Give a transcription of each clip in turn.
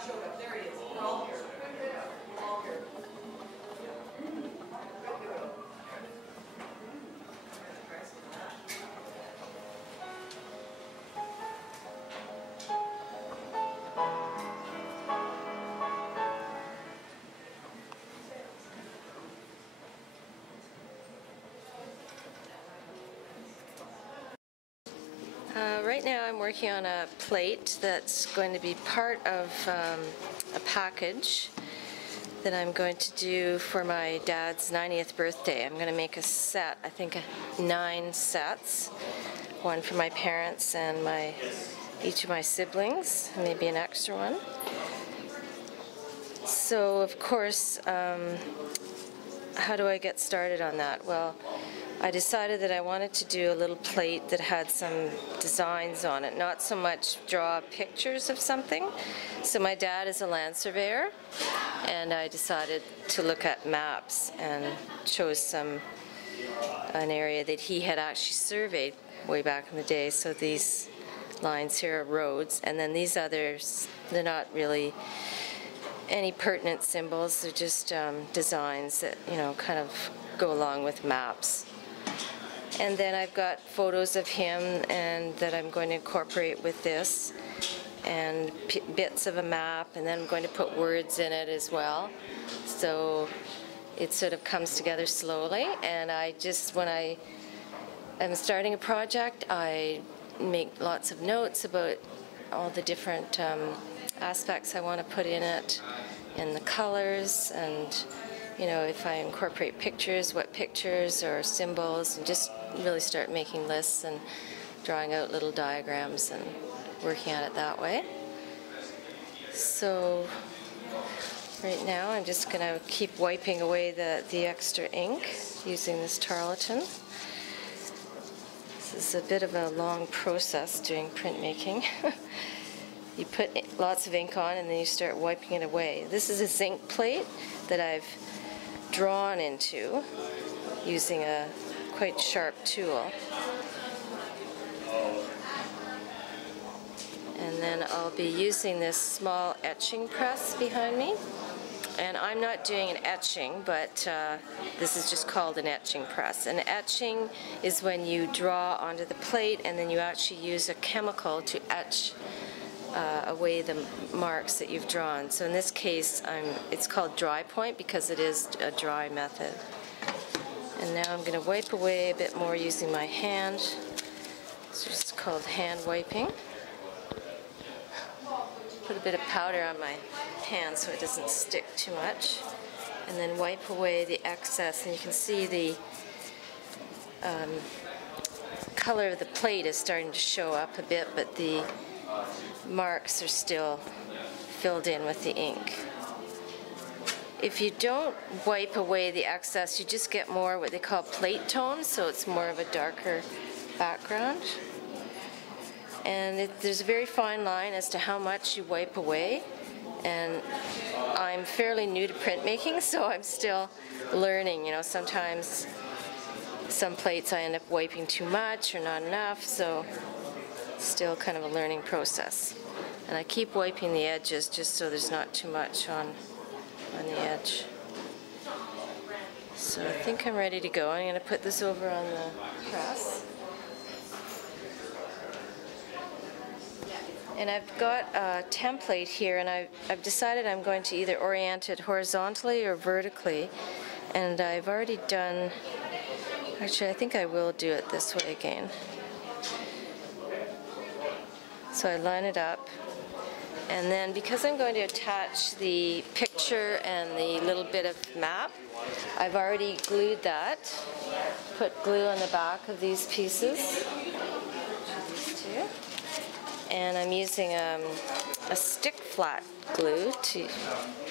not showed up. There he is. We're all here. We're all here. Right now I'm working on a plate that's going to be part of a package that I'm going to do for my dad's 90th birthday. I'm going to make a set, I think 9 sets, one for my parents and each of my siblings, maybe an extra one. So of course, how do I get started on that? Well, I decided that I wanted to do a little plate that had some designs on it, not so much draw pictures of something. So my dad is a land surveyor, and I decided to look at maps and chose an area that he had actually surveyed way back in the day. So these lines here are roads, and then these others, they're not really any pertinent symbols, they're just designs that, you know, kind of go along with maps. And then I've got photos of him and that I'm going to incorporate with this, and bits of a map, and then I'm going to put words in it as well. So it sort of comes together slowly, and I just, when I am starting a project, I make lots of notes about all the different aspects I want to put in it, and the colors, and you know, if I incorporate pictures, what pictures or symbols, and just really start making lists and drawing out little diagrams and working at it that way. So right now I'm just going to keep wiping away the extra ink using this Tarlatan. This is a bit of a long process doing printmaking. You put lots of ink on and then you start wiping it away. This is a zinc plate that I've drawn into using a quite sharp tool. And then I'll be using this small etching press behind me. And I'm not doing an etching, but this is just called an etching press. An etching is when you draw onto the plate and then you actually use a chemical to etch away the marks that you've drawn. So in this case, it's called dry point because it is a dry method. And now I'm going to wipe away a bit more using my hand. It's just called hand wiping. Put a bit of powder on my hand so it doesn't stick too much. And then wipe away the excess, and you can see the color of the plate is starting to show up a bit, but the marks are still filled in with the ink. If you don't wipe away the excess, you just get more what they call plate tone, so it's more of a darker background. And there's a very fine line as to how much you wipe away, and I'm fairly new to printmaking, so I'm still learning. You know, sometimes some plates I end up wiping too much or not enough, so still kind of a learning process. And I keep wiping the edges just so there's not too much on the edge. So I think I'm ready to go. I'm going to put this over on the press. And I've got a template here, and I've decided I'm going to either orient it horizontally or vertically. And I've already done, actually I think I will do it this way again. So I line it up, and then because I'm going to attach the picture and the little bit of map, I've already glued that. Put glue on the back of these pieces. These two. And I'm using a stick flat glue to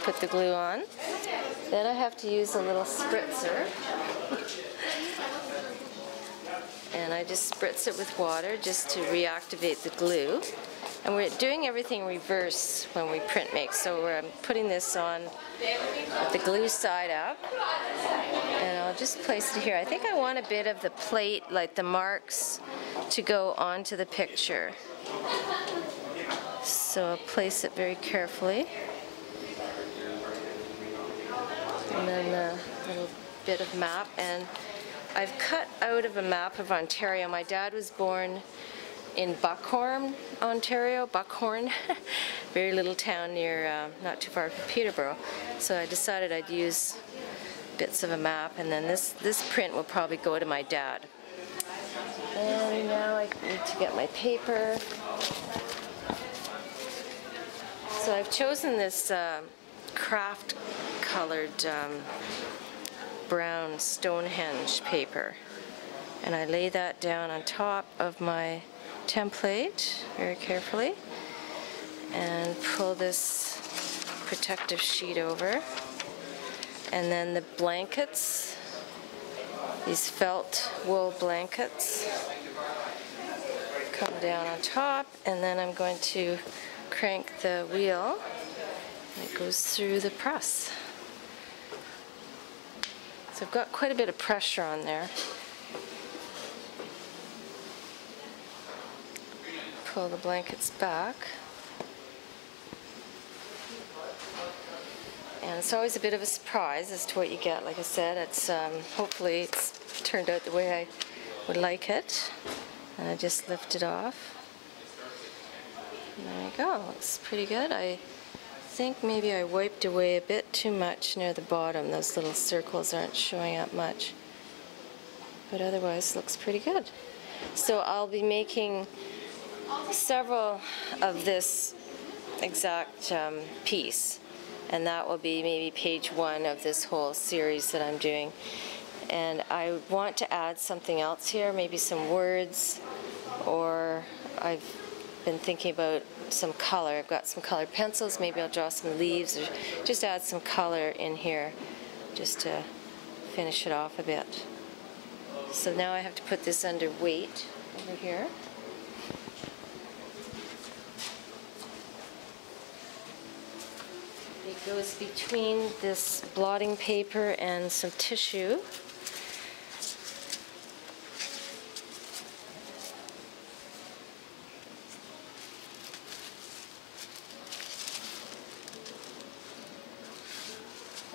put the glue on. Then I have to use a little spritzer. And I just spritz it with water just to reactivate the glue. And we're doing everything reverse when we print make. So I'm putting this on with the glue side up. And I'll just place it here. I think I want a bit of the plate, like the marks, to go onto the picture. So I'll place it very carefully. And then a little bit of map. And I've cut out of a map of Ontario. My dad was born in Buckhorn, Ontario. Buckhorn, very little town near, not too far from Peterborough. So I decided I'd use bits of a map, and then this print will probably go to my dad. And now I need to get my paper. So I've chosen this craft colored brown Stonehenge paper, and I lay that down on top of my template very carefully and pull this protective sheet over, and then the blankets, these felt wool blankets, come down on top, and then I'm going to crank the wheel and it goes through the press. So I've got quite a bit of pressure on there. Pull the blankets back. And it's always a bit of a surprise as to what you get. Like I said, it's hopefully it's turned out the way I would like it. And I just lift it off. And there you go. Looks pretty good. I think maybe I wiped away a bit too much near the bottom. Those little circles aren't showing up much. But otherwise, looks pretty good. So I'll be making several of this exact piece, and that will be maybe page 1 of this whole series that I'm doing. And I want to add something else here, maybe some words, or I've been thinking about some color. I've got some colored pencils. Maybe I'll draw some leaves or just add some color in here just to finish it off a bit. So now I have to put this under weight over here. It goes between this blotting paper and some tissue.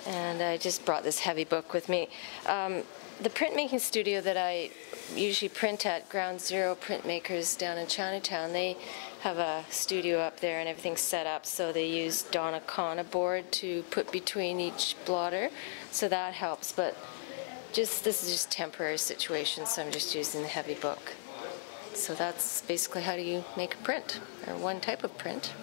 And I just brought this heavy book with me. The printmaking studio that I usually print at, Ground Zero Printmakers down in Chinatown, they have a studio up there and everything's set up, so they use Donna Kana board to put between each blotter, so that helps. But this is just temporary situation, so I'm just using the heavy book. So that's basically how do you make a print, or one type of print.